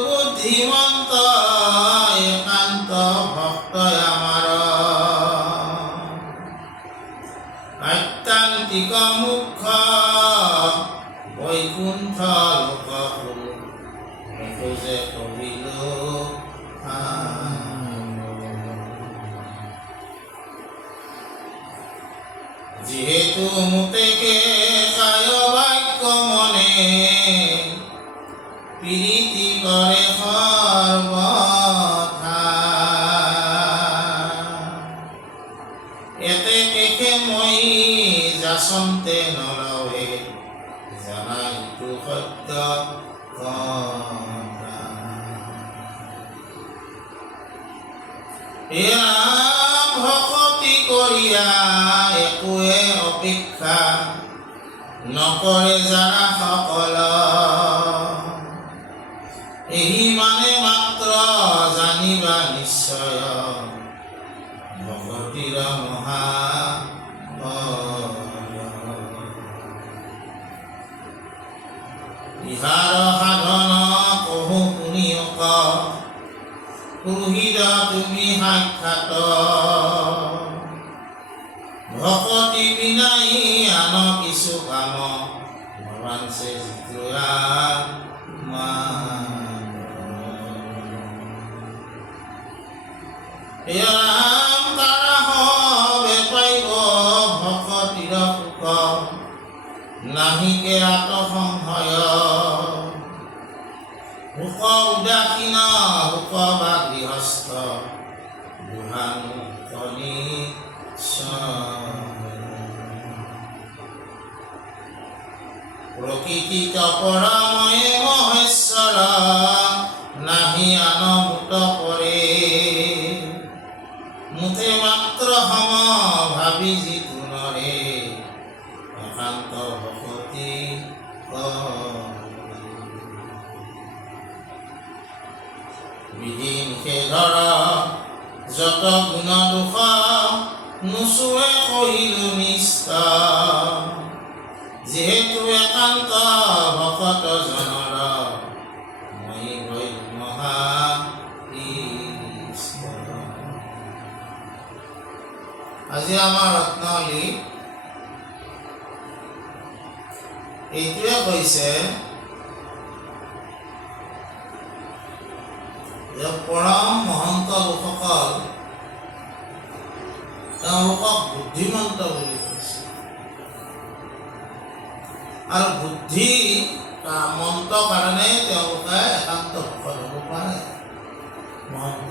বুদ্ধিমন্ত একান্ত ভক্ত যে কহিল যিহেতু মুতেকে কায় বাক্য মনে প্রীতি করে সর্বথা এতে কেখে মই যাচন্তে নলৱে জানাইতো সত্য ভকতি কৰিয়া একোৱে অপেক্ষা নকৰে যাৰা সকল এই মানে মাত্ৰ জানিবা নিশ্চয় ভকতিৰ মহা ইহাৰ সাধন কহু শুনিয়ক পুৰোহিত তুমি সাক্ষাৎ ভকতি বিনাই আন কিছু কাম ভবাঞ্চে জিতুৰা ৰাম তাৰা হবে পাইব ভকতিৰ সুখ নাহিকে আত্মসংশয় সুখ উদাসীন সুখ বা গৃহস্থ দুহানুকনি প্ৰকৃতিত পৰময়ে মহেশ্বৰ নাহি আনভূত পৰে মুঠে মাত্ৰ সম ভাবি যিটো নৰে একান্ত ভকতি বিধি নিষেধৰ যত গুণ দোষ নোচোৱে কহিলো নিষ্ঠ যিহেতু একান্ত ভকত জনৰ মই হৈ মহা আজি আমাৰ ৰত্নাৱলী এইটোৱে কৈছে যে পৰম মহন্ত লোকসকল তেওঁলোকক বুদ্ধিমন্ত বুলি কৈছে আৰু বুদ্ধি মন্ত কাৰণে তেওঁলোকে একান্ত ভকত হ'ব পাৰে মহন্ত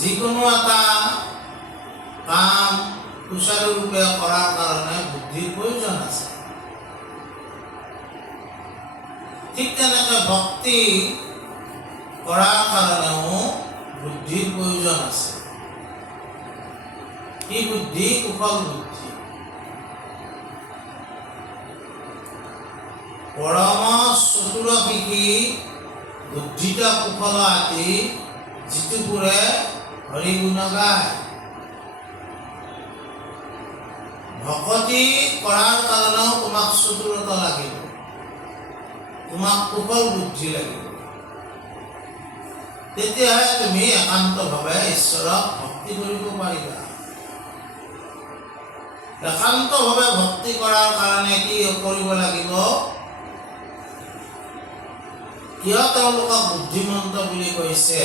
যিকোনো এটা কাম সুচাৰুৰূপে কৰাৰ কাৰণে বুদ্ধিৰ প্ৰয়োজন আছে ঠিক তেনেকৈ ভক্তি কৰাৰ কাৰণেও বুদ্ধিৰ প্ৰয়োজন আছে কি বুদ্ধি কুশল বুদ্ধি পৰম চতুৰ শিকি বুদ্ধিত কুশল আতি যিটোবোৰে হৰি গুণ গায় ভকতি কৰাৰ কাৰণেও তোমাক চতুৰতা লাগিব তোমাক কুশল বুদ্ধি লাগিব তেতিয়াহে তুমি একান্তভাৱে ঈশ্বৰক ভক্তি কৰিব পাৰিবা একান্তভাৱে ভক্তি কৰাৰ কাৰণে কি কৰিব লাগিব কিয় তেওঁলোকক বুদ্ধিমন্ত বুলি কৈছে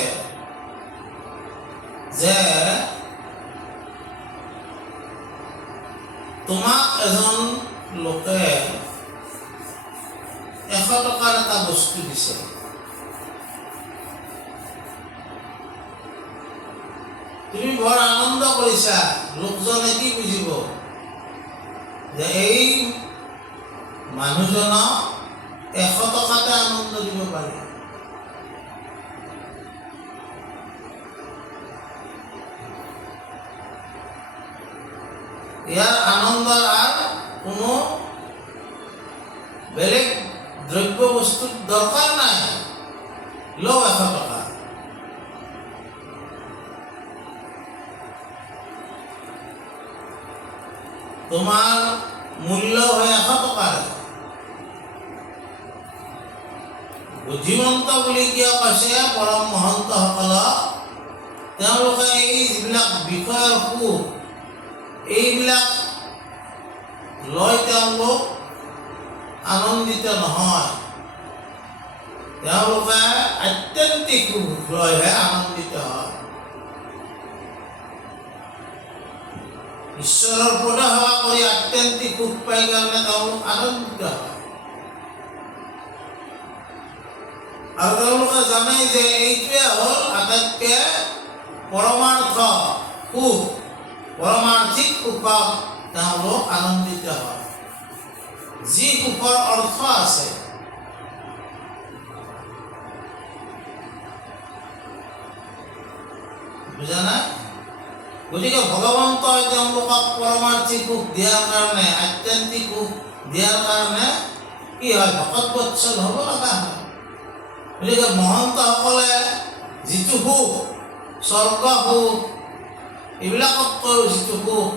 যে তোমাক এজন লোকে 100 টকাৰ এটা বস্তু দিছে তুমি বৰ আনন্দ কৰিছা লোকজনে কি বুজিব যে এই মানুহজনক 100 টকাতে আনন্দ দিব পাৰি ইয়াৰ আনন্দৰ আৰু কোনো বেলেগ দ্ৰব্য বস্তুৰ দৰকাৰ নাই লও 100 টকা তোমাৰ মূল্য হয় 100 টকা বুদ্ধিমন্ত বুলি কিয় কৈছে পৰম মহন্তসকলক তেওঁলোকে এই যিবিলাক বিষয়ৰ সুখ এইবিলাক লৈ তেওঁলোক আনন্দিত নহয় তেওঁলোকে আত্যন্তিক সুখ লৈহে আনন্দিত হয়। ঈশ্বৰৰ পদ সেৱা কৰি আত্যন্তিক সুখ পাই কাৰণে তেওঁলোক আনন্দিত হয়। আৰু তেওঁলোকে জানে যে এইটোৱে হ'ল আটাইতকৈ পৰমাৰ্থ সুখ, পৰমাৰ্থিক সুখত তেওঁলোক আনন্দিত হয়। যি সুখৰ অৰ্থ আছে, বুজা নাই? গতিকে ভগৱন্তই তেওঁলোকক পৰমাৰ্থিক সুখ দিয়াৰ কাৰণে, আত্যন্তিক সুখ দিয়াৰ কাৰণে কি হয়, ভকত বৎসল হ'ব লগা হয়। গতিকে মহন্তসকলে যিটো সুখ, স্বৰ্গ সুখ, এইবিলাকতকৈ যিটো সুখ,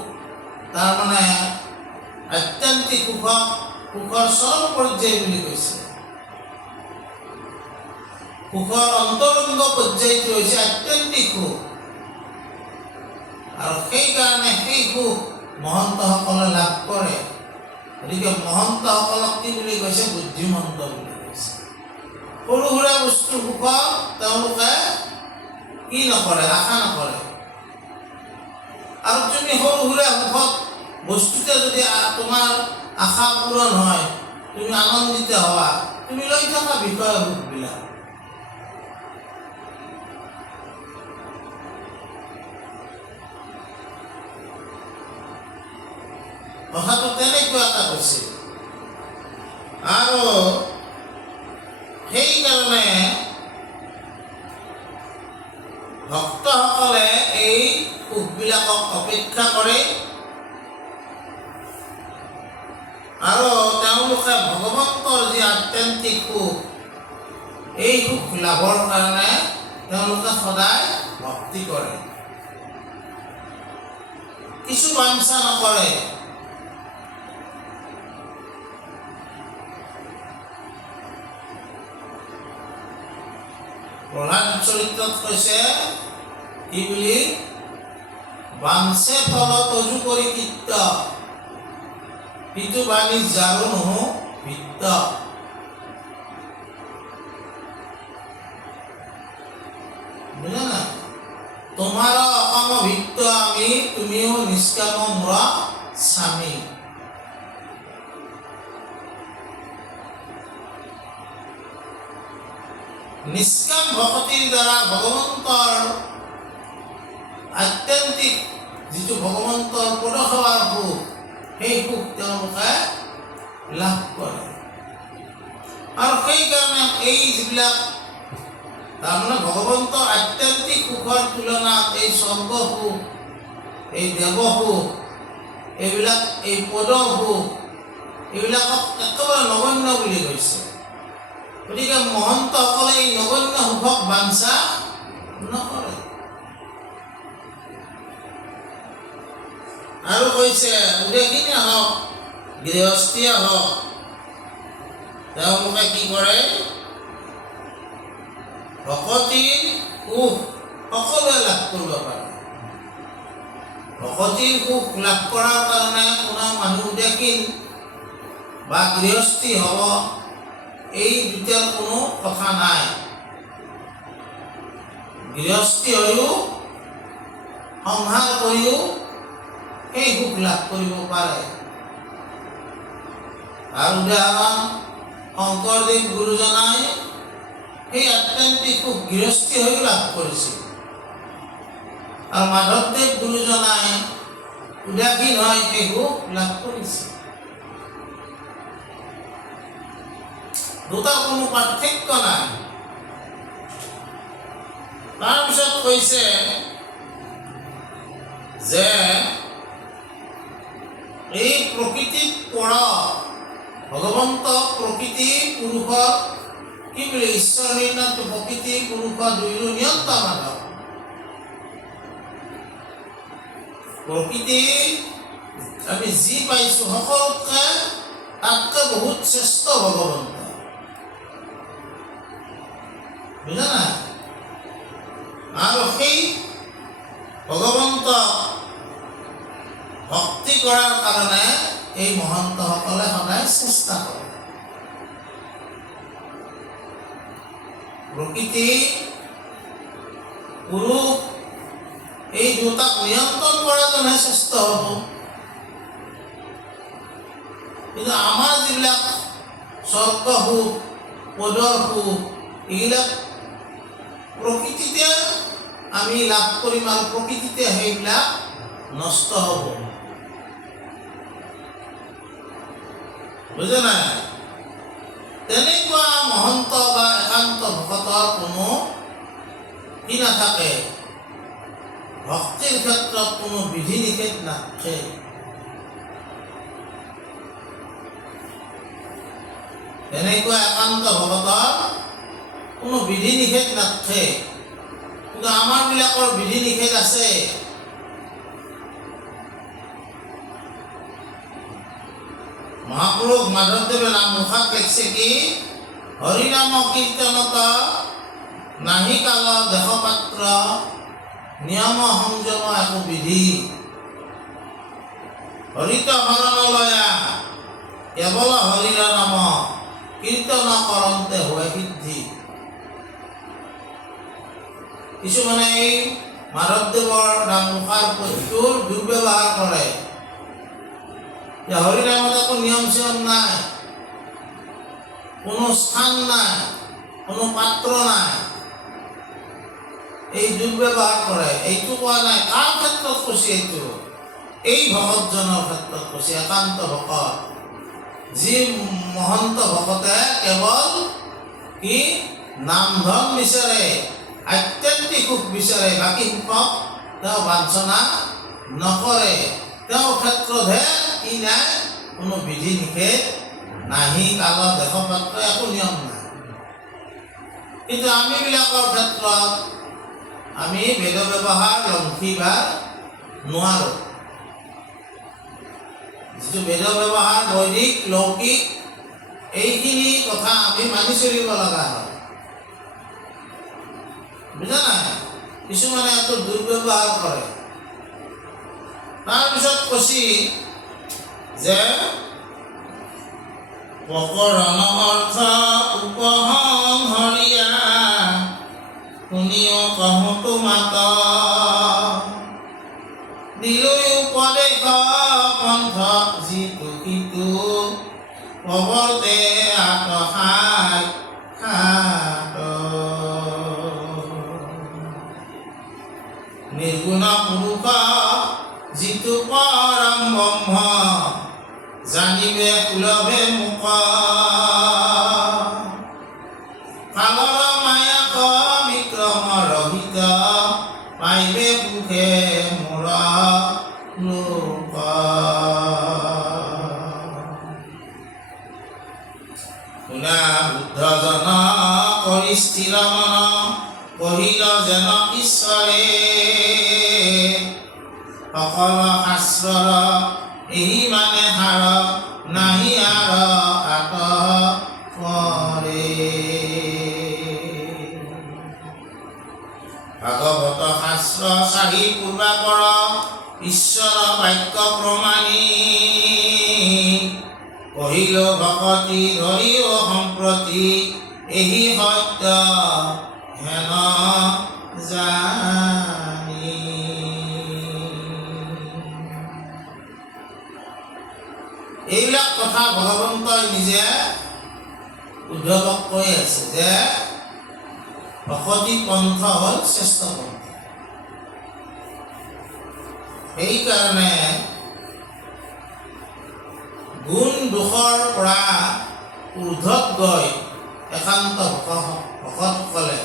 তাৰমানে আত্যন্তিক সুখৰ চৰম পৰ্যায় বুলি কৈছে। সুখৰ অন্তৰংগ পৰ্যায়টো হৈছে আত্যন্তিক সুখ। আৰু সেইকাৰণে সেই সুখ মহন্তসকলে লাভ কৰে। গতিকে মহন্তসকলক কি বুলি কৈছে? বুদ্ধিমন্ত বুলি কৈছে। সৰু সুৰা বস্তুৰ সুখত তেওঁলোকে কি নকৰে? আশা নকৰে। আৰু তুমি সৰু সুৰা সুখত বস্তুতে যদি তোমাৰ আশা পূৰণ হয়, তুমি আনন্দিত হোৱা, তুমি লৈ থকা বিষয় সুখবিলাক। কথাটো তেনেকুৱা এটা কৈছে। আৰু সেইকাৰণে ভক্তসকলে এই সুখবিলাকক অপেক্ষা কৰে আৰু তেওঁলোকে ভগৱন্তৰ যি আত্যন্তিক সুখ, এই সুখ লাভৰ কাৰণে তেওঁলোকে সদায় ভক্তি কৰে, কিছু বাঞ্ছা নকৰে। প্ৰহ্লাদ চৰিত্ৰত কৈছে কি বুলি? বাঞ্ছে ফল তজু কৰি কীৰ্ত, পিতু বাণী যাৰো নহো ভিত্ত। বুঝা না? তোমাৰ অকাম ভিত্ত আমি, তুমিও নিষ্কাম মোৰ স্বামী। নিষ্কাম ভকতিৰ দ্বাৰা ভগৱন্তৰ আত্যন্তিক যিটো ভগৱন্তৰ পদসেৱাৰ সুখ, সেই সুখ তেওঁলোকে লাভ কৰে। আৰু সেইকাৰণে এই যিবিলাক তাৰমানে ভগৱন্তৰ আত্যন্তিক সুখৰ তুলনাত এই স্বৰ্গ সুখ, এই দেৱ সুখ, এইবিলাক এই পদ সুখ, এইবিলাকক একেবাৰে নগণ্য বুলি কৈছে। গতিকে মহন্তসকলে এই নগণ্য সুখক বাঞ্ছা নকৰে। আৰু কৈছে উদাসীনে হওক, গৃহস্থীয়ে হওক, তেওঁলোকে কি কৰে? ভকতিৰ সুখ সকলোৱে লাভ কৰিব পাৰে। ভকতিৰ সুখ লাভ কৰাৰ কাৰণে কোনো মানুহ উদাসীন বা গৃহস্থী হ'ব, এই দুটাৰ কোনো কথা নাই। গৃহস্থী হৈও সংহাৰ কৰিও সেই সুখ লাভ কৰিব পাৰে। আৰু উদাহৰণ শংকৰদেৱ গুৰুজনাই সেই আত্যন্তিক সুখ গৃহস্থী হৈও লাভ কৰিছিল। আৰু মাধৱদেৱ গুৰুজনাই উদাসীন হৈ সেই সুখ লাভ কৰিছিল। দুটাৰ কোনো পাৰ্থক্য নাই। তাৰপিছত কৈছে যে এই প্ৰকৃতিত পৰা ভগৱন্ত প্ৰকৃতি পুৰুষক কি বুলি? ঈশ্বৰ নিৰ্ণয় প্ৰকৃতি পুৰুষ দুয়ো নিয়ন্তা মাধৱ। প্ৰকৃতি আমি যি পাইছো সকলোতকৈ তাতকৈ বহুত শ্ৰেষ্ঠ ভগৱন্ত। বুজা নাই? আৰু সেই ভগৱন্ত ভক্তি কৰাৰ কাৰণে এই মহন্তসকলে সদায় চেষ্টা কৰে। প্ৰকৃতি পুৰুষ এই দুটাক নিয়ন্ত্ৰণ কৰাজনহে শ্ৰেষ্ঠ হ'ব। কিন্তু আমাৰ যিবিলাক স্বৰ্গ সুখ পদৰ সুখ এইবিলাক প্ৰকৃতিতে আমি লাভ কৰিম আৰু প্ৰকৃতিতে সেইবিলাক নষ্ট হ'ব। বুজে নাই? তেনেকুৱা মহন্ত বা একান্ত ভকতৰ কোনো কি নাথাকে, ভক্তিৰ ক্ষেত্ৰত কোনো বিধি নিষেধ নাথাকে। তেনেকুৱা একান্ত ভকতৰ কোনো বিধি নিষেধ নাথাকে। কিন্তু আমাৰ বিলাকৰ বিধি নিষেধ আছে। মহাপুৰুষ মাধৱদেৱে নামঘোষাত লিখছে কি, হৰিনাম কীৰ্তনত নাহি কাল দেশপাত্ৰ নিয়ম সংযম একো বিধি। হৰিত শৰণলয়া কেৱল হৰিৰ নাম কীৰ্তন কৰন্তে হয় সিদ্ধি। কিছুমানে এই মাধৱদেৱৰ নামঘোষাৰ পদ্যটোৰ দুৰ্ব্যৱহাৰ কৰে। হৰিনামত একো নিয়ম চিয়ম নাই, কোনো স্থান নাই, কোনো পাত্ৰ নাই, এই দুৰ্ব্যৱহাৰ কৰে। এইটো কোৱা নাই। কাৰ ক্ষেত্ৰত কৈছে এইটো? এই ভকতজনৰ ক্ষেত্ৰত কৈছে, একান্ত ভকত, যি মহন্ত ভকতে কেৱল কি নাম ধন বিচাৰে, আত্যন্তিক সুখ বিচাৰে, বাকী সুখক তেওঁ বাঞ্ছনা নকৰে। তেওঁৰ ক্ষেত্ৰতহে কি নাই, কোনো বিধি নিষেধ নাহি কাল দেশপাত্ৰ একো নিয়ম নাই। কিন্তু আমিবিলাকৰ ক্ষেত্ৰত আমি বেদ ব্যৱহাৰ লংঘিব নোৱাৰোঁ। যিটো বেদ ব্যৱহাৰ বৈদিক লৌকিক এইখিনি কথা আমি মানি চলিব লগা হয়। বুজা নাই? কিছুমানে এইটো দুৰ্ব্যৱহাৰ কৰে। তাৰপিছত কৈছি যে প্ৰকৰণ অৰ্থ উপসংহৰিয়া শুনিও কহতো মাত দিলৈ উপদেশ পন্থ যিটো সিটো প্ৰৱৰ্তে আত্মসায় খাত নিৰ্গুণ পুৰুষ যিটো পৰম ব্ৰহ্ম জানিবে সুলভে মুখ কালৰ মায়াক বিক্ৰম ৰহিত পাইবে সুখে মোৰ লোক। শুনা বুদ্ধজন কৰি স্থিৰ মন কহিল যেন ঈশ্বৰে সকল শাস্ত্ৰৰ এই মানে হাৰ নাহি আৰ আত কৰে। ভাগৱত শাস্ত্ৰ চাহি পূৰ্বাপৰ ঈশ্বৰ বাক্য প্ৰমাণী কহিল ভকতি ধৰিও সম্প্ৰতি এই সত্য হেন জানি। এইবিলাক কথা ভগৱন্তই নিজে উদ্ধৱক কৈ আছে যে ভকতি পন্থ হ'ল শ্ৰেষ্ঠ পন্থ। সেইকাৰণে গুণ দোষৰ পৰা ঊৰ্ধত গৈ একান্ত ভকতসকলে,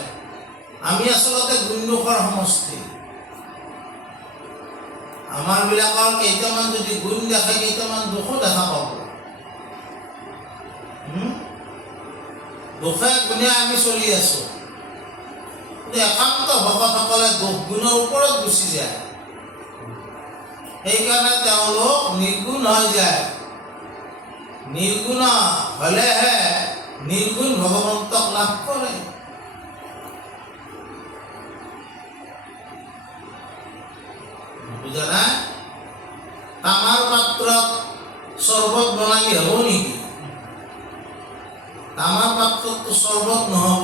আমি আচলতে গুণ দোষৰ সমষ্টি। আমাৰ বিলাকৰ কেইটামান যদি গুণ দেখে, কেইটামান দোষো দেখা পাব। দোষে গুণে আমি চলি আছো। কিন্তু একান্ত ভকতসকলে দোষ গুণৰ ওপৰত গুচি যায়। সেইকাৰণে তেওঁলোক নিৰ্গুণ হৈ যায়। নিৰ্গুণ হলেহে নিৰ্গুণ ভগৱন্তক লাভ কৰে। বুজা নাই? তামাৰ পাত্ৰত চৰ্বত বনালি হ'ব নেকি? তামাৰ পাত্ৰততো চৰ্বত নহ'ব।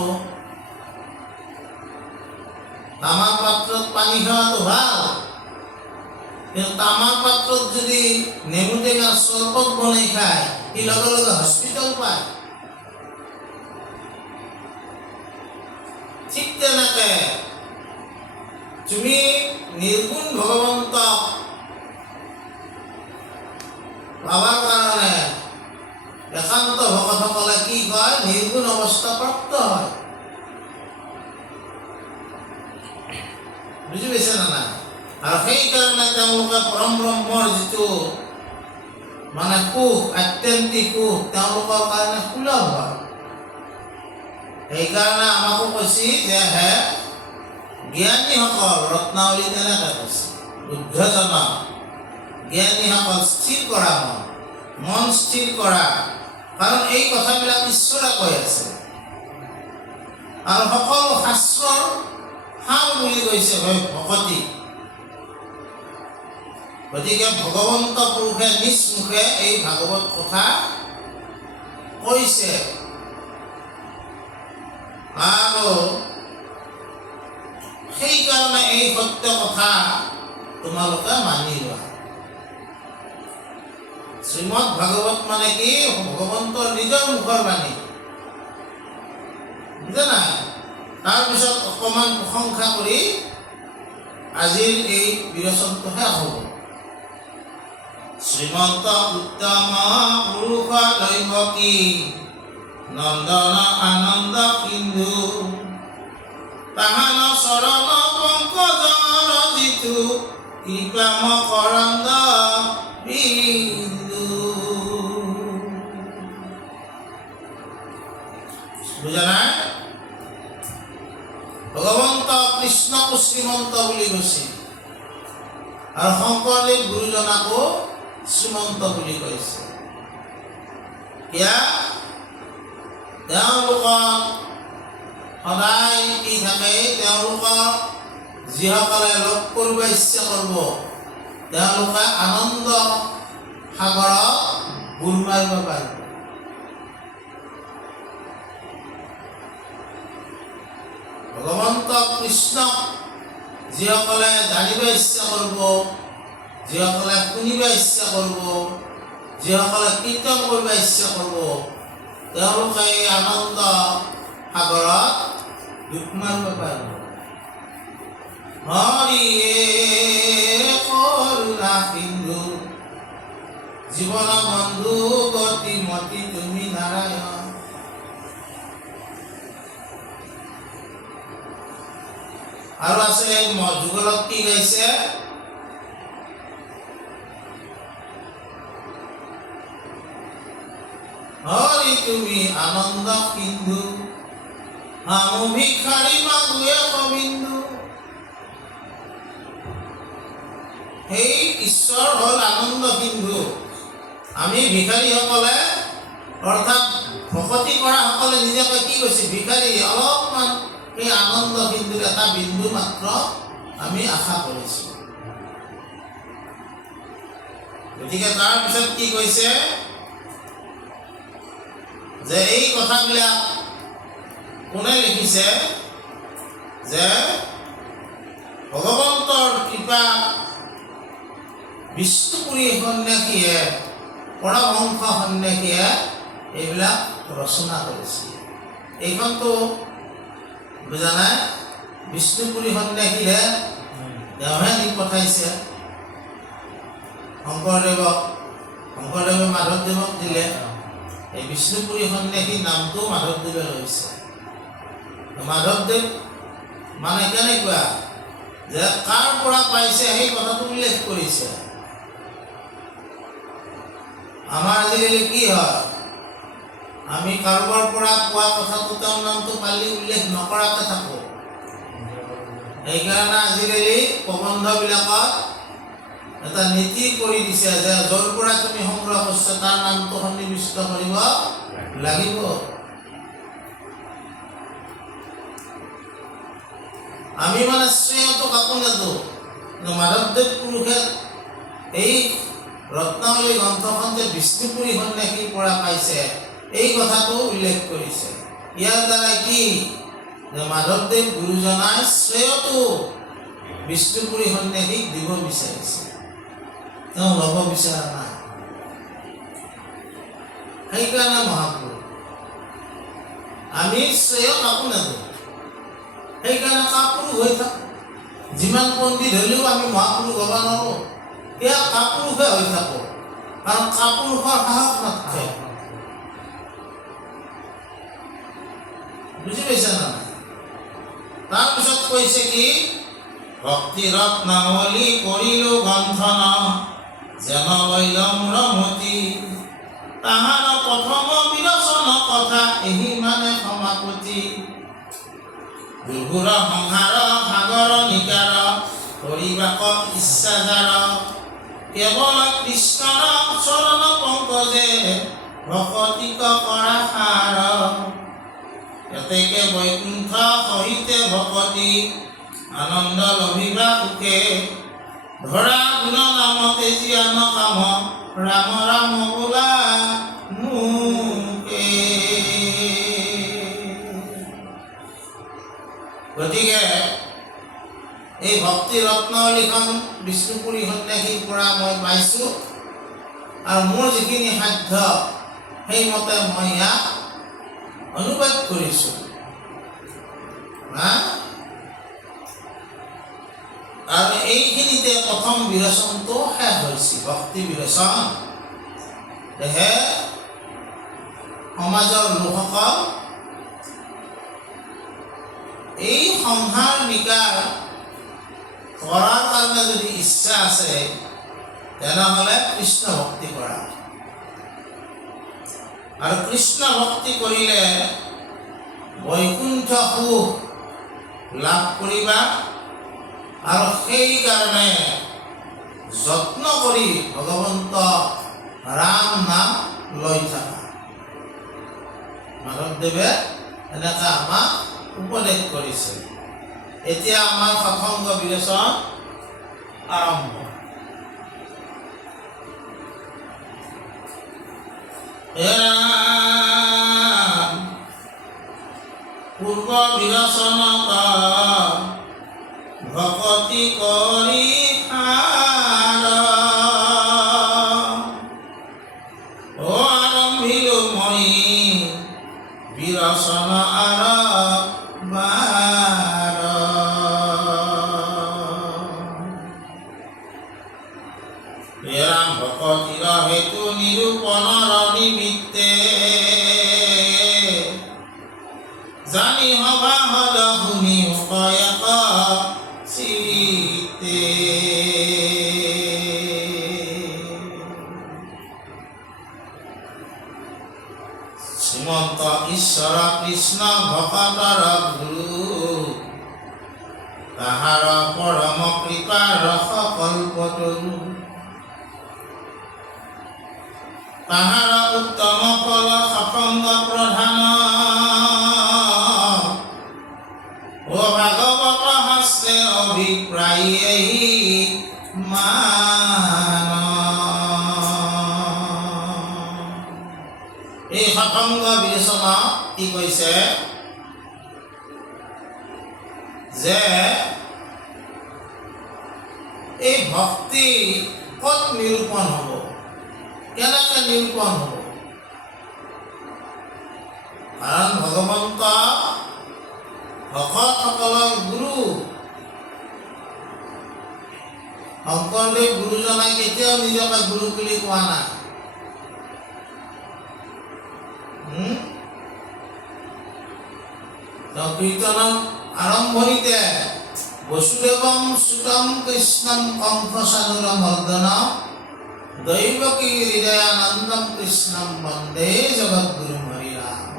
তামাৰ পাত্ৰত পানী খোৱাটো ভাল, কিন্তু তামাৰ পাত্ৰত যদি নেমু টেঙাৰ চৰবত বনাই খায় সি লগে লগে হস্পিটেল পায়। ঠিক তেনেকে তুমি নিৰ্গুণ ভগৱন্তক পাবৰ কাৰণে একান্ত ভকতসকলে কি কয়, নিৰ্গুণ অৱস্থা প্ৰাপ্ত হয়। বুজি পাইছে না নাই? আৰু সেইকাৰণে তেওঁলোকে পৰম ব্ৰহ্মৰ যিটো মানে সুখ, আত্যন্তিক সুখ তেওঁলোকৰ কাৰণে সুলভ হয়। সেইকাৰণে আমাকো কৈছে যে হে জ্ঞানীসকল, ৰত্নাৱলী তেনেকৈ কৈছে, বুদ্ধজন জ্ঞানীসকল স্থিৰ কৰা মন স্থিৰ কৰা, কাৰণ এই কথাবিলাক ঈশ্বৰে কৈ আছে আৰু সকলো শাস্ত্ৰৰ সাৰ বুলি কৈছে ভকতি। গতিকে ভগৱন্ত পুৰুষে নিজ মুখে এই ভাগৱত কথা কৈছে আৰু সেইকাৰণে এই সত্য কথা তোমালোকে মানি লোৱা। শ্ৰীমদ ভাগৱত মানে কি? ভগৱন্তৰ নিজৰ মুখৰ বাণী, বুজা নাই? তাৰপিছত অকণমান প্ৰশংসা কৰি আজিৰ এই বিৰচনটো শেষ হ'ব। শ্ৰীমন্ত উত্তম পুৰুষ দৈৱকী নন্দন আনন্দ সিন্ধু তাহান চৰণ পংকজৰ জিতু কৃপাম কৰন্দ বিন্দু। বুজা নাই? ভগৱন্ত কৃষ্ণকো শ্ৰীমন্ত বুলি কৈছে আৰু শংকৰদেৱ গুৰুজনাকো শ্ৰীমন্ত বুলি কৈছে। তেওঁলোকক সদায় কি থাকে, তেওঁলোকক যিসকলে লগ কৰিব ইচ্ছা কৰিব তেওঁলোকে আনন্দ সাগৰত বুৰ মাৰিব পাৰিব। ভগৱন্ত কৃষ্ণক যিসকলে জানিব ইচ্ছা কৰিব, যিসকলে শুনিব ইচ্ছা কৰিব, যিসকলে কীৰ্তন কৰিব ইচ্ছা কৰিব, তেওঁলোকে এই আনন্দ সাগৰত ডুব মাৰিব পাৰিব। হৰিয়ে কৰুণা সিন্ধু জীৱন বন্ধু গতি মতি তুমি নাৰায়ণ। আৰু আছে যুগলত কি গাইছে? হৰি তুমি আনন্দ সিন্ধু হামু ভিক্ষাৰী মাগুৱে কবিন্দু। সেই ঈশ্বৰ হ'ল আনন্দ সিন্ধু। আমি ভিক্ষাৰীসকলে অৰ্থাৎ ভকতি কৰাসকলে নিজকে কি কৈছে? ভিক্ষাৰী। অলপমান এই আনন্দ সিন্ধুৰ এটা বিন্দু মাত্ৰ আমি আশা কৰিছোঁ। গতিকে তাৰপিছত কি কৈছে যে এই কথাবিলাক কোনে লিখিছে? যে ভগৱন্তৰ কৃপা বিষ্ণুপুৰী সন্ন্যাসীয়ে, পৰমহংস সন্ন্যাসীয়ে এইবিলাক ৰচনা কৰিছে। এইখনতো বুজা নাই? বিষ্ণুপুৰী সন্ন্যাসীৰে তেওঁহে নি পঠাইছে শংকৰদেৱক। শংকৰদেৱে মাধৱদেৱক দিলে। এই বিষ্ণুপুৰী সন্ন্যাসীৰ নামটো মাধৱদেৱে লৈছে। মাধৱদেৱ মানে কেনেকুৱা যে কাৰ পৰা পাইছে সেই কথাটো উল্লেখ কৰিছে। আমাৰ আজিকালি কি হয়, আমি কাৰোবাৰ পৰা পোৱা কথাটো তেওঁৰ নামটো পালি উল্লেখ নকৰাকৈ থাকোঁ। সেইকাৰণে আজিকালি প্ৰবন্ধবিলাকত এটা নীতি কৰি দিছে যে য'ৰ পৰা তুমি সংগ্ৰহ কৰিছা তাৰ নামটো সন্নিৱিষ্ট কৰিব লাগিব। আমি মানে শ্ৰেয়টো কাকো নেদো, কিন্তু মাধৱদেৱ পুৰুষে এই ৰত্নাৱলী গ্ৰন্থখন যে বিষ্ণুপুৰী সন্ন্যাসীৰ পৰা পাইছে এই কথাটো উল্লেখ কৰিছে। ইয়াৰ দ্বাৰা কি যে মাধৱদেৱ গুৰুজনাই শ্ৰেয়টো বিষ্ণুপুৰী সন্যাসীক দিব বিচাৰিছে, তেওঁ ল'ব বিচৰা নাই। সেইকাৰণে মহাপুৰুষ আমি শ্ৰেয় কাকো নেদোঁ, সেইকাৰণে কাপুৰুষ হৈ থাকোঁ। যিমান পণ্ডিত হ'লেও আমি মহাপুৰুষ হ'ব নোৱাৰোঁ, সেয়া কাপুৰুষে হৈ থাকোঁ, কাৰণ কাপুৰুষৰ সাহস নাথাকে। বুজি পাইছা না? তাৰপিছত কৈছে কি, ভক্তি ৰত্নাৱলী কৰিলো গন্থন, যেন লৈলম ৰমতি, তাহাৰ প্ৰথম বিৰচন কথা এহি মানে সমাপতি। দুৰ্গুৰ সংসাৰ সাগৰ নিকাৰ, কৰিবাক ইচ্ছাজাৰ, কেৱল কৃষ্ণৰ চৰণ পংকজে ভকতিক কৰা সাৰ। এতেকে বৈকুণ্ঠ সহিতে ভকতি, আনন্দ লভিবা সুখে, ধৰা গুণ নামতে জীয়ান কাম, ৰাম ৰাম বোলা মুখে। গতিকে এই ভক্তি ৰত্নাৱলীখন বিষ্ণুপুৰী সন্যাসীৰ পৰা মই পাইছোঁ, আৰু মোৰ যিখিনি সাধ্য সেইমতে মই ইয়াক অনুবাদ কৰিছোঁ। আৰু এইখিনিতে প্ৰথম বিৰচনটো শেষ হৈছে, ভক্তি বিৰচন। সেয়েহে সমাজৰ লোকসকল এই সংসাৰ নিকাৰ কৰাৰ কাৰণে যদি ইচ্ছা আছে, তেনেহ'লে কৃষ্ণ ভক্তি কৰা। আৰু কৃষ্ণ ভক্তি কৰিলে বৈকুণ্ঠ সুখ লাভ কৰিবা, আৰু সেইকাৰণে যত্ন কৰি ভগৱন্ত ৰাম নাম লৈ থাকা। মাধৱদেৱে এনেকৈ আমাক উপদেশ কৰিছে। এতিয়া আমাৰ সৎসংগ বিবেচন আৰম্ভ। পূৰ্ব বিৰচনত ভকতি কৰি সাৰ, আৰম্ভিলো মই বিৰচন আৰবাৰ। ৰাম ভকতিৰ হেতু নিৰূপণৰ নিমিত্তে, জানি সভা হল শুনি কয়ক চিতে। শ্ৰীমন্ত ঈশ্বৰ কৃষ্ণ ভকতৰ গুৰু, তাহাৰ পৰম কৃপা ৰস কল্পতৰু। তাহাৰ উত্তম ফল সৎসংগ প্ৰধান, ও ভাগৱত শাস্ত্ৰে অভিপ্ৰায়ে মান। এই সৎসংগ বিবেচনা কি কৈছে যে এই ভক্তি ক'ত নিৰূপণ হ'ব, কেনেকৈ নিৰূপণ হ'ব? কাৰণ ভগৱন্ত ভকতসকলৰ গুৰু। শংকৰদেৱ গুৰুজনাই কেতিয়াও নিজকে গুৰু বুলি কোৱা নাই। তেওঁ কীৰ্তনৰ আৰম্ভণিতে বসুদেৱম সুতম কৃষ্ণম কংসচানুৰ মৰ্দনম, দৈৱকী হৃদয়ানন্দম কৃষ্ণম বন্দে জগদ্গুৰু হৰি ৰাম।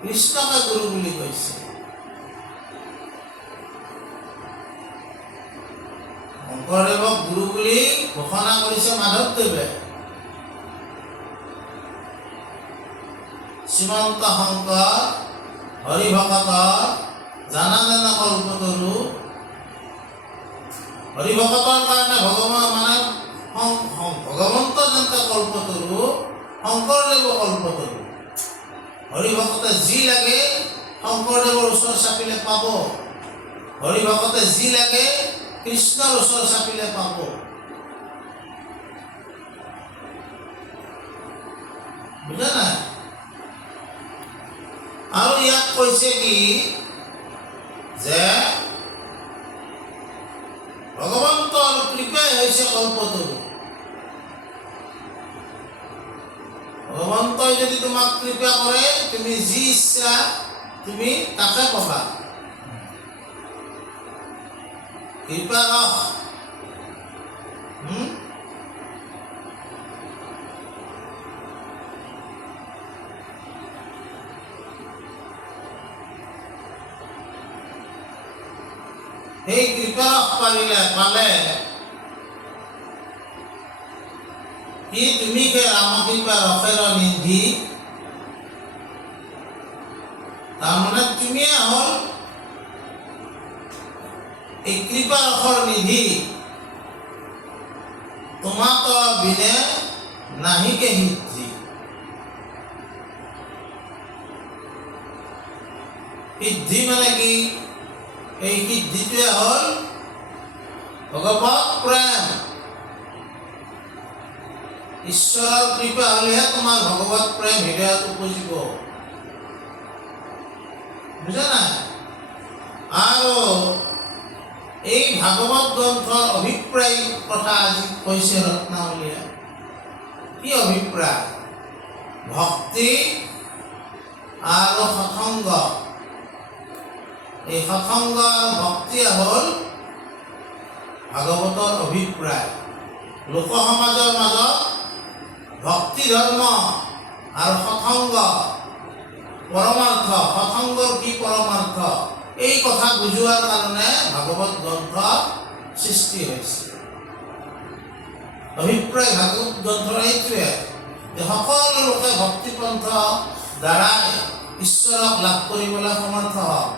কৃষ্ণকে গুৰু বুলি কৈছে। শংকৰদেৱক গুৰু বুলি ঘোষণা কৰিছে মাধৱদেৱে। শ্ৰীমন্ত শংকৰ হৰিভকতৰ জানাজানা কল্পতৰু। হৰিভকতৰ কাৰণে ভগৱান মানে ভগৱন্ত যেনেকৈ কল্পতৰু, শংকৰদেৱ কল্পতৰু। হৰিভকতে যি লাগে শংকৰদেৱৰ ওচৰ চাপিলে পাব, হৰি ভকতে যি লাগে কৃষ্ণৰ ওচৰ চাপিলে পাব। বুজা নাই? আৰু ইয়াত কৈছে কি যে ভগৱন্তৰ কৃপাই হৈছে কল্পতৰু। ভগৱন্তই যদি তোমাক কৃপা কৰে, তুমি যি ইচ্ছা তুমি তাকে পাবা। কৃপা ৰস সেই কৃপা ৰস পালে কি তুমি কে ৰামকৃপা ৰসেৰ নিধি, তাৰমানে তুমিয়ে হ'ল এই কৃপা ৰসৰ নিধি। তোমাক বিনে নাহিকে সিদ্ধি। সিদ্ধি মানে কি? এই সিদ্ধিটোৱে হ'ল ভগৱত প্ৰেম। ঈশ্বৰৰ কৃপা হ'লেহে তোমাৰ ভগৱত প্ৰেম হৃদয়ত উপজিব। বুজা নাই? আৰু এই ভাগৱত গ্ৰন্থৰ অভিপ্ৰায় কথা আজি কৈছে ৰত্নাৱলীয়ে। কি অভিপ্ৰায়? ভক্তি আৰু সৎসংগ। এই সৎসংগ আৰু ভক্তিয়ে হ'ল ভাগৱতৰ অভিপ্ৰায়। লোক সমাজৰ মাজত ভক্তি ধৰ্ম আৰু সৎসংগ পৰমাৰ্থ, সৎসংগৰ কি পৰমাৰ্থ, এই কথা বুজোৱাৰ কাৰণে ভাগৱত গ্ৰন্থ সৃষ্টি হৈছে। অভিপ্ৰায় ভাগৱত গ্ৰন্থৰ এইটোৱে যে সকলো লোকে ভক্তিপন্থ দ্বাৰাই ঈশ্বৰক লাভ কৰিবলৈ সমৰ্থ হওক।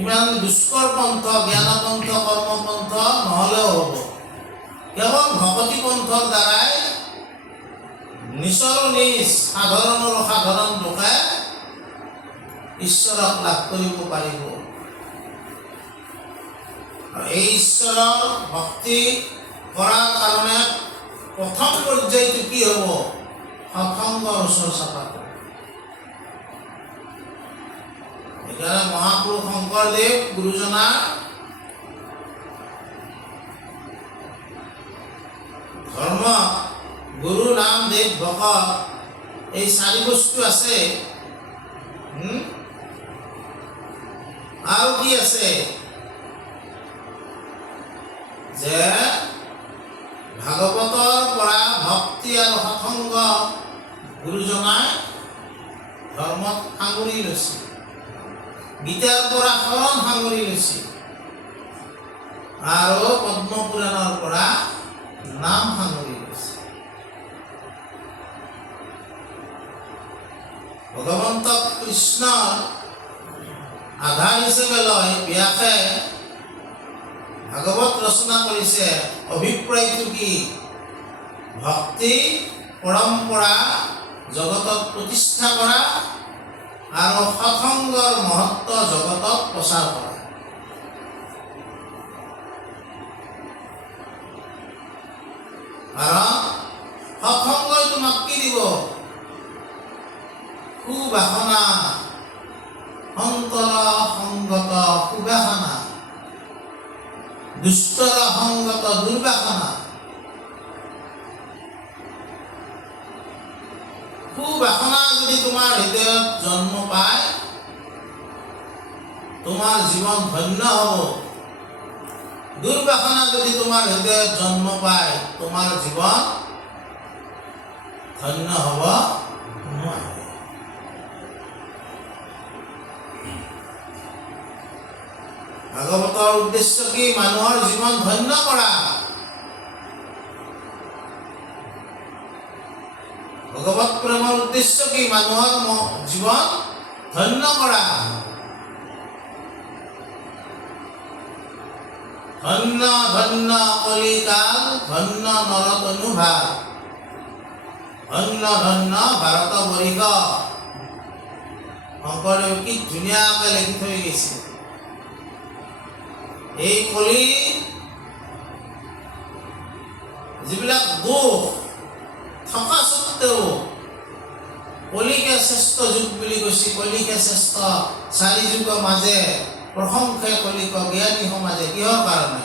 ইমান দুষ্কৰ পন্থ, জ্ঞানপন্থ, কৰ্মপন্থ নহ'লেও হ'ব। কেৱল ভকতি পন্থৰ দ্বাৰাই নিচৰো নিজ, সাধাৰণৰো সাধাৰণ লোকে ঈশ্বৰক লাভ কৰিব পাৰিব। এই ঈশ্বৰৰ ভক্তি কৰাৰ কাৰণে প্ৰথম পৰ্যায়টো কি হ'ব? সৎসংগৰ ওচৰ চাপাটো। সেইকাৰণে মহাপুৰুষ শংকৰদেৱ গুৰুজনাৰ ধৰ্ম গুৰু নাম দেৱ ভকত এই চাৰি বস্তু আছে। আৰু কি আছে? যে ভাগৱতৰ পৰা ভক্তি আৰু সৎসংগ গুৰুজনাই ধৰ্মত সাঙুৰি লৈছে। গীতাৰ পৰা শৰণ সাঙুৰি লৈছে আৰু পদ্মপুৰাণৰ পৰা নাম সাঙুৰি লৈছে। ভগৱন্তক কৃষ্ণৰ আধাৰ হিচাপে লৈ ব্যাসে ভাগৱত ৰচনা কৰিছে। অভিপ্ৰায়টো কি? ভক্তি পৰম্পৰা জগতত প্ৰতিষ্ঠা কৰা আৰু সৎসংগৰ মহত্ব জগতত প্ৰচাৰ কৰা। কাৰণ সৎসংগই তোমাক কি দিব? সুবাসনা, সন্তৰ সংগত সুবাসনা, দুষ্টৰ সংগত দুৰ্বাসনা। সুবাসনা যদি তোমাৰ হৃদয়ত জন্ম পায়, তোমাৰ জীৱন ধন্য হ'ব। দুৰ্বাসনা যদি তোমাৰ হৃদয়ত জন্ম পায়, তোমাৰ জীৱন ধন্য হ'ব নোৱাৰে। ভাগৱতৰ উদ্দেশ্য কি? মানুহৰ জীৱন ধন্য কৰা। ভগৱত প্ৰেমৰ উদ্দেশ্য কি? মানুহৰ জীৱন ধন্য কৰা। ধন্য ধন্য কলিকাল, ধন্য নৰতনুভাৰ, ধন্য ধন্য ভাৰতবৰ্ষ। শংকৰদেৱে কি ধুনীয়াকৈ লিখি থৈ গৈছে। এই কলি যিবিলাক দুখ থকা স্বত্তেও কলিকে শ্ৰেষ্ঠ যুগ বুলি কৈছে। কলিকে শ্ৰেষ্ঠ 4 যুগৰ মাজে প্ৰশংসাই কলিক জ্ঞানী সমাজে কিহৰ কাৰণে?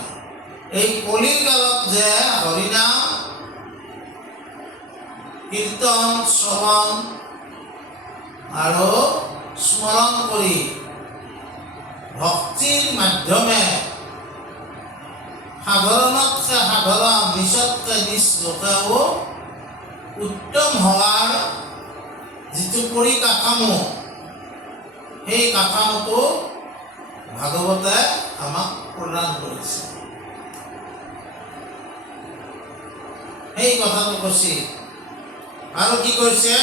এই কলিৰ কালত যে হৰিনাম কীৰ্তন শ্ৰৱণ আৰু স্মৰণ কৰি ভক্তিৰ মাধ্যমে সাধাৰণতকৈ সাধাৰণ নিচতকৈ নিচ লোকেও উত্তম হোৱাৰ যিটো পৰিকাঠামো, সেই কাঠামোটো ভাগৱতে আমাক প্ৰদান কৰিছে। সেই কথাটো কৈছে আৰু কি কৈছে?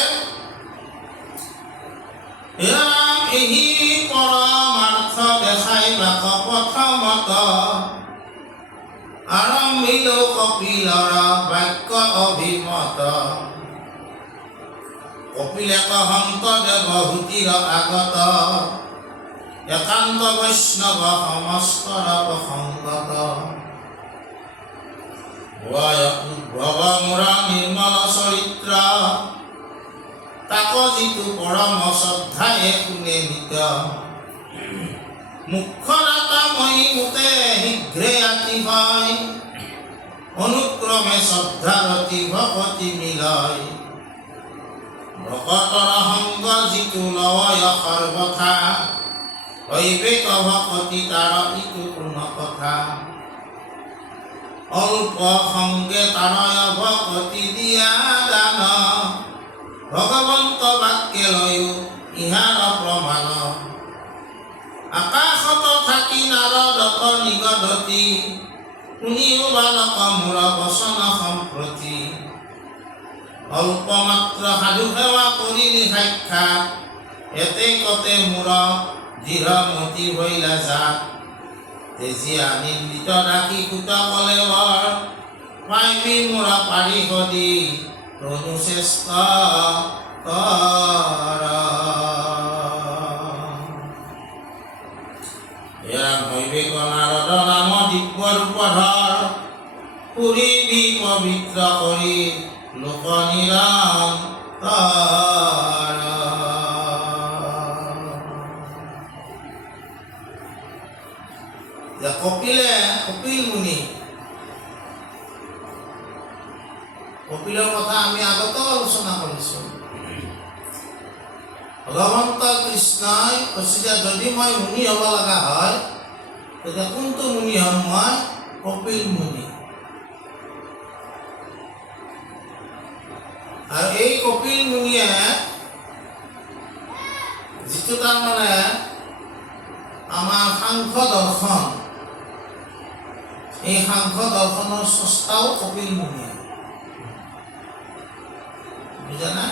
এহি পৰমাৰ্থ দেখাই বাক প্ৰথমত আৰম্ভিল কপিলৰ বাক্য অভিমত। কপিলে শংকৰদেৱ ভূতিৰ আগত একান্ত বৈষ্ণৱ সমস্তৰ সংগত। উদ্ভৱ মোৰ নিৰ্মল চৰিত্ৰ তাক যিটো পৰম শ্ৰদ্ধায়ে শুনে নিত। মুখ্যদাতা মই মোতে শীঘ্ৰে আতি হয় অনুক্ৰমে শ্ৰদ্ধাৰতি ভকতি মিলয়। ভকতৰ সংগ যিটো লয় সৰ্বথা হৈবেক ভকতি তাৰ ইটো পূৰ্ণ কথা। অল্প সংগে তাৰয় ভকতি দিয়া দান ভগৱন্ত বাক্যে লয়ো ইহাৰ প্ৰমাণ। আকাশত থাকি নাৰদত নিগদতি শুনিও বালক মোৰ বচন সম্প্ৰতি। অল্প মাত্ৰ সাধু সেৱা কৰিলি সাক্ষাৎ এতে কতে মোৰ দৃঢ়মতি হৈলা জাত। তেজিয়া নিন্দিত ডাকি কুত কলে বৰ পাইবি মোৰ পাৰিষদি তনু শ্ৰেষ্ঠ কৰ। হৈবেক নাৰদ নাম দিব্য ৰূপধৰ পুৰিবি পবিত্ৰ কৰি লোক নিৰন্তৰ। কপিল মুনি, কপিলৰ কথা আমি আগতেও আলোচনা কৰিছোঁ। ভগৱন্ত কৃষ্ণই কৈছে যে যদি মই মুনি হ'ব লগা হয় তেতিয়া কোনটো মুনি হ'ম? মই কপিল মুনি। আৰু এই কপিল মুনিয়ে যিটো তাৰমানে আমাৰ সাংখ্য দৰ্শন, এই সাংখ্য দৰ্শনৰ স্ৰষ্টাও কপিল মুনিয়ে। বুজানা?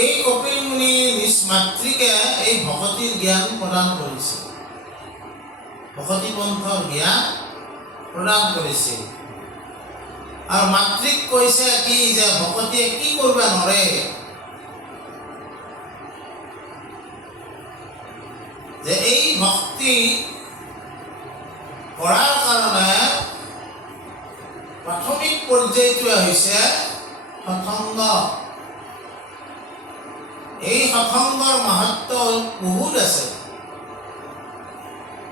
এই কপিল মুনি নিজ মাতৃকে এই ভকতিৰ জ্ঞান প্ৰদান কৰিছিল, ভকতি পন্থৰ জ্ঞান প্ৰদান কৰিছিল। আৰু মাতৃক কৈছে কি যে ভকতিয়ে কি কৰিব নোৱাৰে, যে এই ভক্তি কৰাৰ কাৰণে প্ৰাথমিক পৰ্যায়টোৱে হৈছে সৎসংগ। এই সৎসংগৰ মাহাত্ম্য বহুত আছে।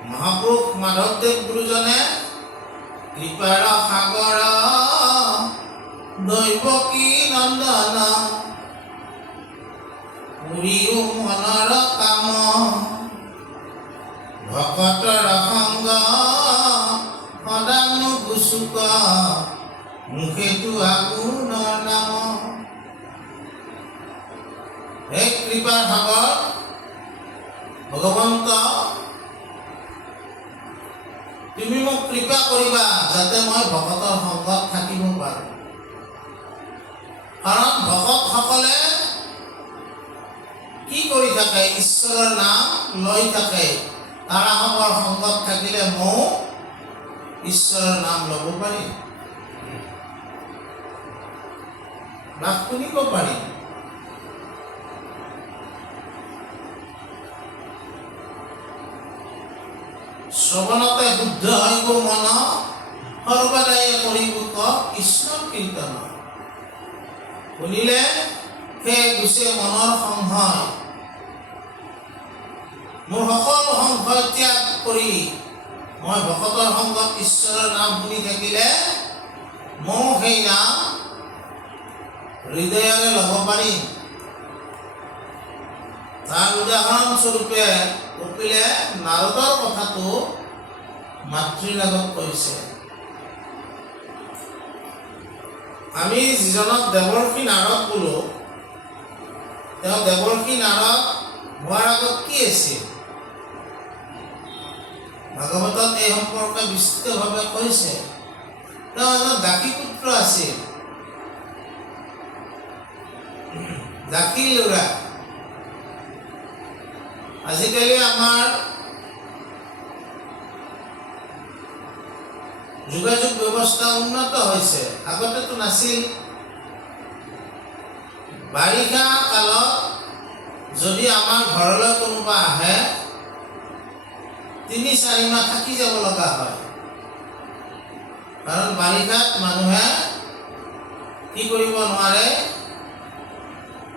মহাপুৰুষ মাধৱদেৱ গুৰুজনে কৃপাৰ সাগৰ দৈৱকী নন্দন পুৰিও মনৰ কাম ভকতৰ সংগ সদানো গুচুক মুখেতো আগুনৰ নাম। হে কৃপাৰ সাগৰ ভগৱন্ত, তুমি মোক কৃপা কৰিবা যাতে মই ভকতৰ সংগত থাকিব পাৰোঁ। কাৰণ ভকতসকলে কি কৰি থাকে? ঈশ্বৰৰ নাম লৈ থাকে। তাৰাসকলৰ সংগত থাকিলে ময়ো ঈশ্বৰৰ নাম ল'ব পাৰিম বা শুনিব পাৰিম। শ্ৰৱণতে শুদ্ধ হইব মন সৰ্বদাই কৰিব কৃষ্ণ কীৰ্তন শুনিলে সেই গুচে মনৰ সংশয় মোৰ সকলো সংশয় ত্যাগ কৰি মই ভকতৰ সংগত ঈশ্বৰৰ নাম শুনি থাকিলে মই সেই নাম হৃদয়ৰে ল'ব পাৰিম। তাৰ উদাহৰণস্বৰূপে কপিলে নাৰদৰ কথাটো মাতৃৰ আগত কৈছে। আমি যিজনক দেৱৰ্ষি নাৰদ বোলো, তেওঁ দেৱৰ্ষি নাৰদ হোৱাৰ আগত কি আছিল? ভাগৱতত এই সম্পৰ্কে বিস্তৃতভাৱে কৈছে। তেওঁ এজন দাসী পুত্ৰ আছিল, দাসী ল'ৰা। আজিকালি আমাৰ যোগাযোগ ব্যৱস্থা উন্নত হৈছে, আগতেতো নাছিল। বাৰিষা কালত যদি আমাৰ ঘৰলৈ কোনোবা আহে ৩-৪ মাহ থাকি যাব লগা হয়, কাৰণ বাৰিষাত মানুহে কি কৰিব নোৱাৰে,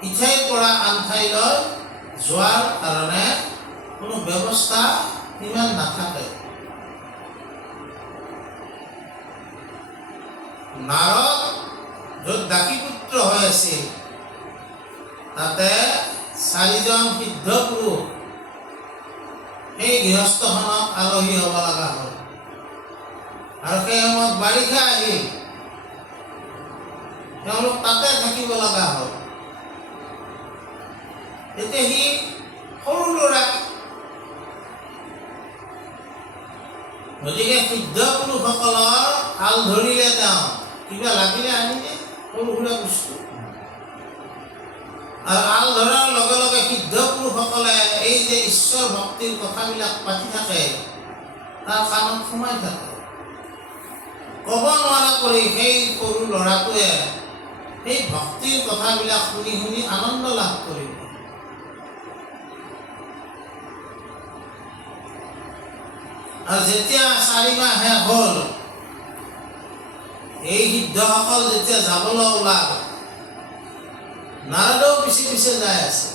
ইঠাইৰ পৰা আন ঠাইলৈ যোৱাৰ কাৰণে কোনো ব্যৱস্থা ইমান নাথাকে। নাৰদ য'ত দাসী পুত্ৰ হৈ আছিল, তাতে 4জন সিদ্ধ পুৰুষ সেই গৃহস্থখনত আলহী হ'ব লগা হ'ল, আৰু সেই সময়ত বাৰিষা আহিল, তেওঁলোক তাতে থাকিব লগা হ'ল। এতিয়া সি সৰু ল'ৰা, গতিকে সিদ্ধ পুৰুষসকলৰ আল ধৰিলে, তেওঁ কিবা লাগিলে আনিলে সৰু সুৰা বস্তু, আৰু আল ধৰাৰ লগে লগে সিদ্ধ পুৰুষসকলে এই যে ঈশ্বৰ ভক্তিৰ কথাবিলাক পাতি থাকে তাৰ কাণত সোমাই থাকে। ক'ব নোৱাৰা কৰি সেই সৰু ল'ৰাটোৱে সেই ভক্তিৰ কথাবিলাক শুনি শুনি আনন্দ লাভ কৰিব। আৰু যেতিয়া 4 মাহ শেষ হ'ল, এই সিদ্ধসকল যেতিয়া যাবলৈ ওলাল, নাৰদও পিছে পিছে যাই আছে।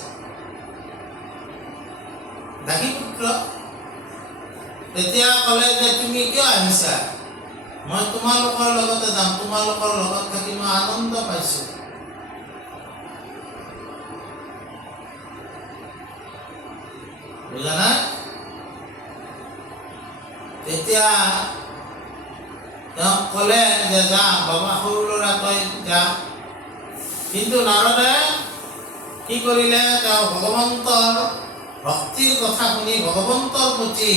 দাসী পুত্ৰ তেতিয়া ক'লে যে তুমি কিয় আহিছা? মই তোমালোকৰ লগতে যাম, তোমালোকৰ লগত থাকি মই আনন্দ পাইছোঁ। বুজা নাই? তেতিয়া তেওঁ ক'লে যে যা বাবা, সৰু ল'ৰা তই যা। কিন্তু নাৰদে কি কৰিলে, তেওঁ ভগৱন্তৰ ভক্তিৰ কথা শুনি ভগৱন্তৰ প্ৰতি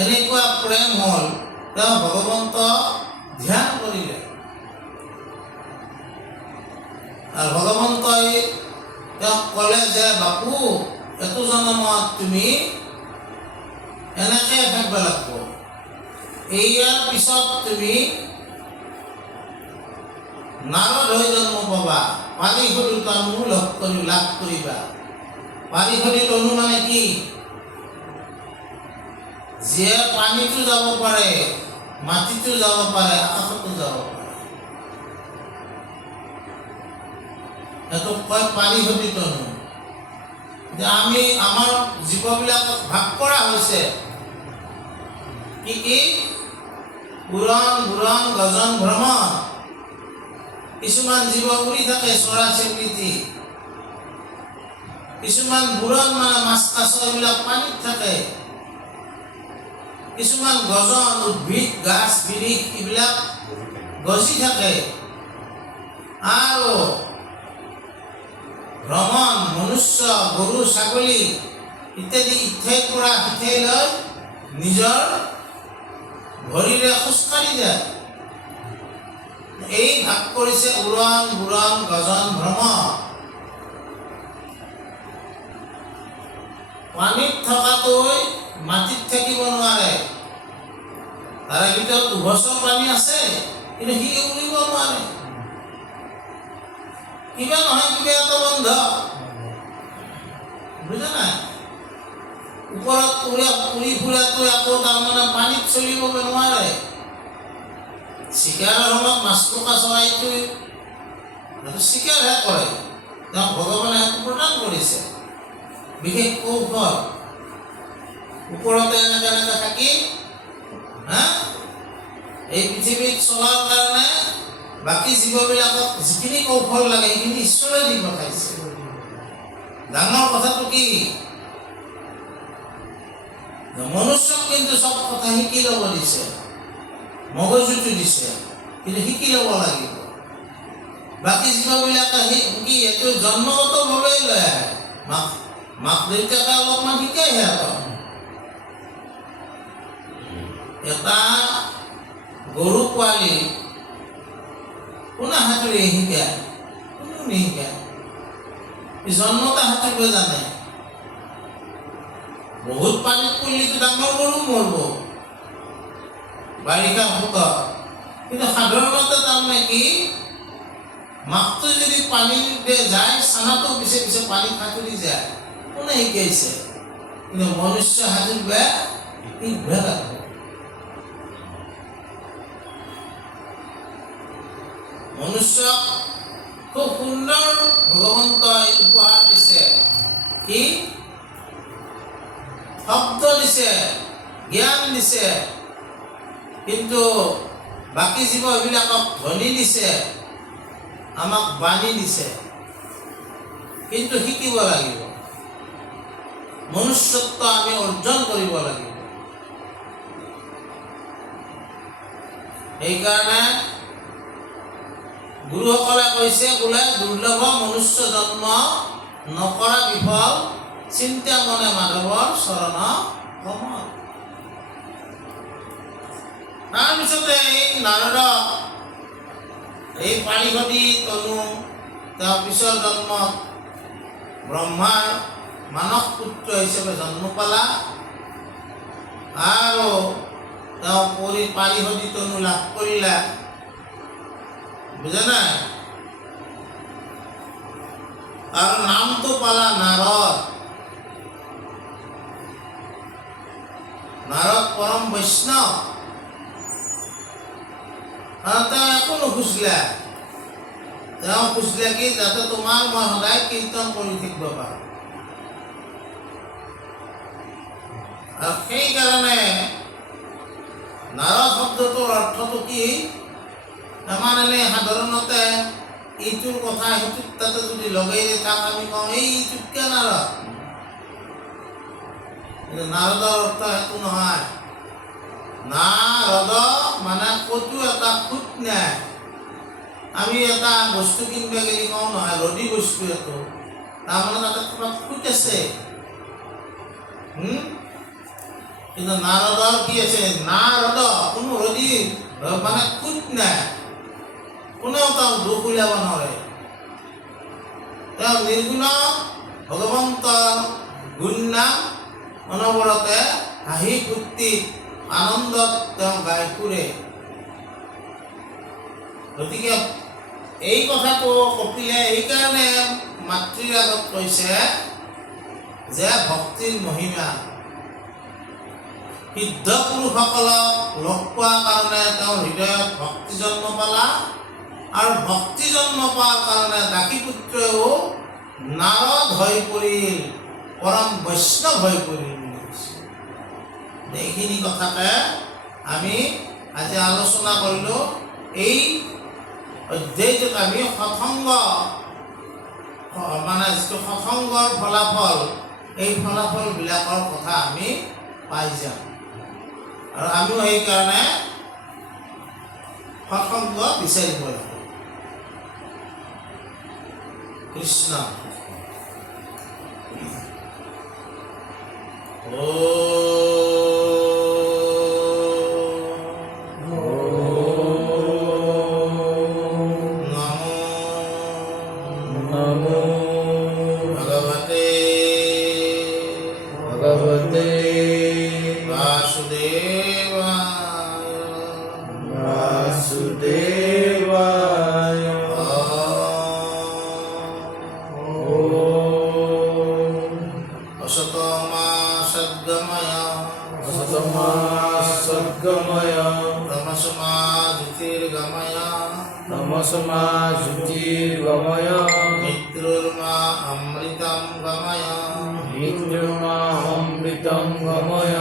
এনেকুৱা প্ৰেম হ'ল, তেওঁ ভগৱন্ত ধ্যান কৰিলে। আৰু ভগৱন্তই তেওঁক ক'লে যে বাপু, এইটো জন্মত তুমি এনেকৈ থাকিব লাগিব, ইয়াৰ পিছত তুমি নাৰদ হৈ জন্ম পাবা, পাৰিষদী তনু লাভ কৰিবা। পাৰিষদী তনু মানে কি? যিয়ে পানীতো যাব পাৰে, মাটিতো যাব পাৰে, আকাশতো যাব পাৰে, এইটোক কয় পাৰিষদী তনু। যে আমি আমাৰ জীৱবিলাকক ভাগ কৰা হৈছে কি কি? উৰণ, বুৰণ, গজন, ভ্ৰমণ। কিছুমান জীৱ উৰি থাকে, চৰাই চিৰিকটি। কিছুমান বুৰণ মানে মাছ কাছ, এইবিলাক পানীত থাকে। কিছুমান গজন, উদ্ভিদ, গাছ, বিৰিখ, এইবিলাক গজি থাকে। আৰু ভ্ৰমণ, মনুষ্য, গৰু, ছাগলী ইত্যাদি ইঠাইৰ পৰা সিঠাইলৈ নিজৰ ভৰিৰে খোজকাঢ়ি যায়। এই ভাগ কৰিছে উৰণ, বুৰণ, গজন, ভ্ৰমণ। পানীত থকাটোই মাটিত থাকিব নোৱাৰে, তাৰে ভিতৰত উভচৰ পানী আছে, কিন্তু সি উৰিব নোৱাৰে। কিবা নহয় কিবা এটা বন্ধ, বুজা নাই? ওপৰত উৰি ফুৰাটো আকৌ তাৰমানে পানীত চলিব নোৱাৰে। চিকাৰৰ সময়ত মাছ থকা চৰাইটো চিকাৰহে কৰে, তেওঁক ভগৱানে সেইটো প্ৰদান কৰিছে বিশেষ কৌশল। ওপৰতে এনেকে এনেকে থাকি এই পৃথিৱীত চলাৰ কাৰণে বাকী জীৱবিলাকক যিখিনি কৌশল লাগে সেইখিনি ঈশ্বৰে দি পঠাইছে। ডাঙৰ কথাটো কি, মনুষ্যক কিন্তু চব কথা শিকি ল'ব দিছে, মগজুটো দিছে, কিন্তু শিকি ল'ব লাগিব। বাকী জীৱবিলাকে কি এইটো জন্মগতভাৱে লৈ আহে, মাক দেউতাকে অলপমান শিকাই সিহঁতক। এটা গৰু পোৱালি কোনে সাঁতুৰি শিকায়? কোনো নিশিকায়। জন্মতে সাঁতুৰিব জানে। বহুত পানীত পৰিলেতো ডাঙৰ গৰু মৰিব বাৰিষা সোঁতত, কিন্তু সাধাৰণতে তাৰমানে কি মাকটো যদি পানীতে যায়, চানাটো পিছে পিছে পানীত সাঁতুৰি যায়। কোনে শিকাইছে? কিন্তু মনুষ্য সাঁতুৰিব শিকিব লাগিব। মনুষ্যক খুব সুন্দৰ ভগৱন্তই উপহাৰ দিছে। কি? শব্দ দিছে, জ্ঞান দিছে, কিন্তু বাকী জীৱবিলাকক ধ্বনি দিছে, আমাক বাণী দিছে। কিন্তু শিকিব লাগিব, মনুষ্যত্ব আমি অৰ্জন কৰিব লাগিব। সেইকাৰণে গুৰুসকলে কৈছে বোলে দুৰ্লভ মনুষ্য জন্ম নকৰা বিফল, চিন্তা মনে মাধৱৰ চৰণ কমল। তাৰপিছতে এই নাৰদ এই পাৰিষদী তনু, তেওঁ পিছৰ জন্মত ব্ৰহ্মাৰ মানস পুত্ৰ হিচাপে জন্ম পালা, আৰু তেওঁ পাৰিষদী তনু লাভ কৰিলা। বুজা নাই? আৰু নামটো পালা নাৰদ। নাৰদ পৰম বৈষ্ণৱ। আৰু তেওঁ একো নুখুজিলে, তেওঁ খুজিলে কি যাতে তোমাৰ মই সদায় কীৰ্তন কৰি থাকিব পাৰোঁ। আৰু সেইকাৰণে নাৰদ শব্দটোৰ অৰ্থটো কি? আমাৰ এনে সাধাৰণতে এইটোৰ কথা সেইটোৰ তাতে যদি লগাই দিয়ে তাক আমি কওঁ এইটোতকে নাৰদ। নাৰদৰ অৰ্থ সেইটো নহয়। নাৰদ মানে ক'তো এটা খুঁত নাই। আমি এটা বস্তু কিনিব গেলি কওঁ নহয় ৰদী বস্তু এইটো, তাৰমানে তাতে কিবা খুঁত আছে। কিন্তু নাৰদৰ কি আছে? নাৰদ কোনো ৰদী মানে খুঁত নাই, কোনেও তাক দুখ উলিয়াব নোৱাৰে। তেওঁ নিৰ্গুণ ভগৱন্তৰ গুণ নাম অনবৰতে হাঁহি ফূৰ্তি আনন্দত তেওঁ গাই ফুৰে। গতিকে এই কথাটো কপিলে এইকাৰণে মাতৃৰ আগত কৈছে যে ভক্তিৰ মহিমা। সিদ্ধ পুৰুষসকলক লগ পোৱাৰ কাৰণে তেওঁৰ হৃদয়ত ভক্তি জন্ম পালা, আৰু ভক্তি জন্ম পোৱাৰ কাৰণে দাসীপুত্ৰও নাৰদ হৈ পৰিল, পৰম বৈষ্ণৱ হৈ পৰিল। এইখিনি কথাকে আমি আজি আলোচনা কৰিলোঁ। এই অধ্যায়টোত আমি সৎসংগ মানে যিটো সৎসংগৰ ফলাফল, এই ফলাফলবিলাকৰ কথা আমি পাই যাম। আৰু আমিও সেইকাৰণে সৎসংগ বিচাৰিব লাগিব। কৃষ্ণ सद्गम তমসমা সদ্গময় তমসমা জ্যোতিৰ্গময় তমসমা জ্যোতিৰ্গময় মৃত্যুৰ্মা অমৃতম গময় মৃত্যুৰ্মা অমৃতম গময়